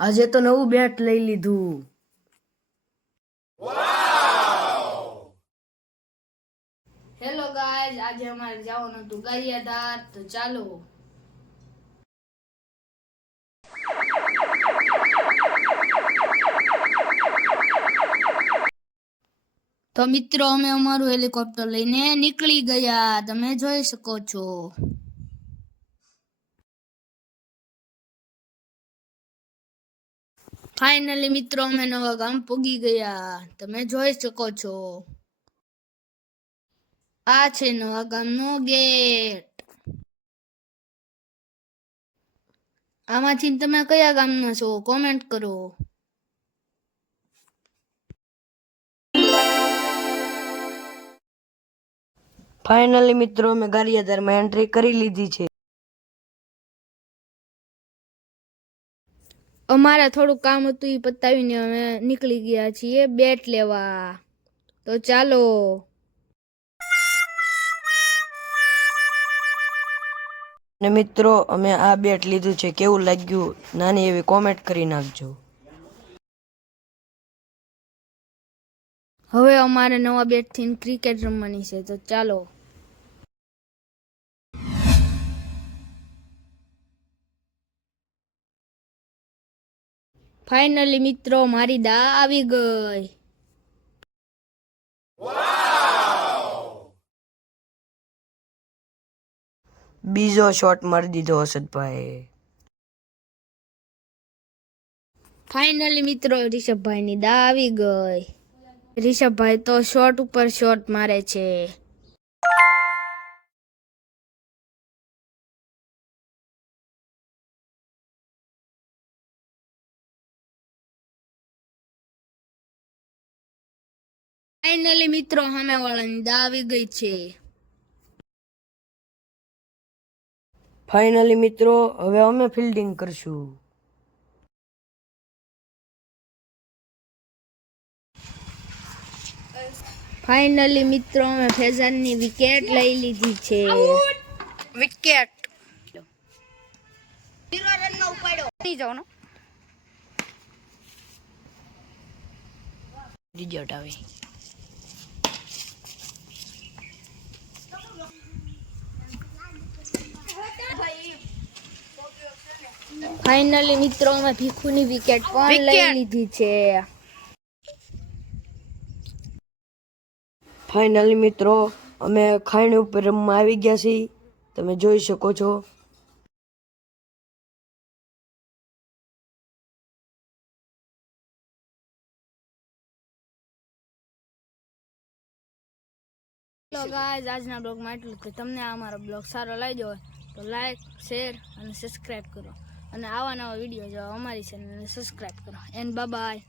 આજે તો નવું બેટ લઈ લીધું. હેલો ગાઈઝ, આજે અમારે જવાનું હતું ગારિયાધાર, તો ચાલો. તો મિત્રો, અમે અમારું હેલિકોપ્ટર લઈને નીકળી ગયા, તમે જોઈ શકો છો. ફાઇનલી મિત્રો, અમે નવા ગામ પૂગી ગયા, તમે જોઈ શકો છો. આ છે નવા ગામનો ગેટ. આમાંથી તમે કયા ગામના છો કોમેન્ટ કરો. ફાઇનલી મિત્રો, અમે ગારિયાધારમાં એન્ટ્રી કરી લીધી છે. અમારે થોડું કામ હતું, એ પતાવીને અમે નીકળી ગયા છીએ બેટ લેવા, તો ચાલો. અને મિત્રો, અમે આ બેટ લીધું છે, કેવું લાગ્યું નાની એવી કોમેન્ટ કરી નાખજો. હવે અમારે નવા બેટથી ક્રિકેટ રમવાની છે, તો ચાલો. ફાઇનલી મિત્રો, મારી દા આવી ગઈ. બીજો શોટ મારી દીધો હર્ષદભાઈ. ફાઇનલી મિત્રો, રિષભભાઈની દા આવી ગઈ. રિષભભાઈ તો શોટ ઉપર શોટ મારે છે. ફાઇનલી મિત્રો, સામેવાળાની દા આવી ગઈ છે. ફાઇનલી મિત્રો, હવે અમે ફિલ્ડિંગ કરશું. ફાઇનલી મિત્રો, અમે ફેઝાનની વિકેટ લઈ લીધી છે. વિકેટ 0 રનમાં ઉપાડ્યો. નહીં જાવ ને રિઝલ્ટ આવે. ફાઇનલી મિત્રો, અમે ભીખુની વિકેટ પણ લઈ લીધી છે. ફાઇનલી મિત્રો, અમે ખાઈણી ઉપર રમવા આવી ગયા છીએ, તમે જોઈ શકો છો. તો ગાઈઝ, આજના બ્લોગમાં એટલું જ. તમને આ અમારો બ્લોગ સારો લાગ્યો હોય તો લાઈક, શેર અને સબસ્ક્રાઈબ કરો. અને આવા નવા વિડીયો જોવા અમારી ચેનલને સબસ્ક્રાઈબ કરો. And bye bye.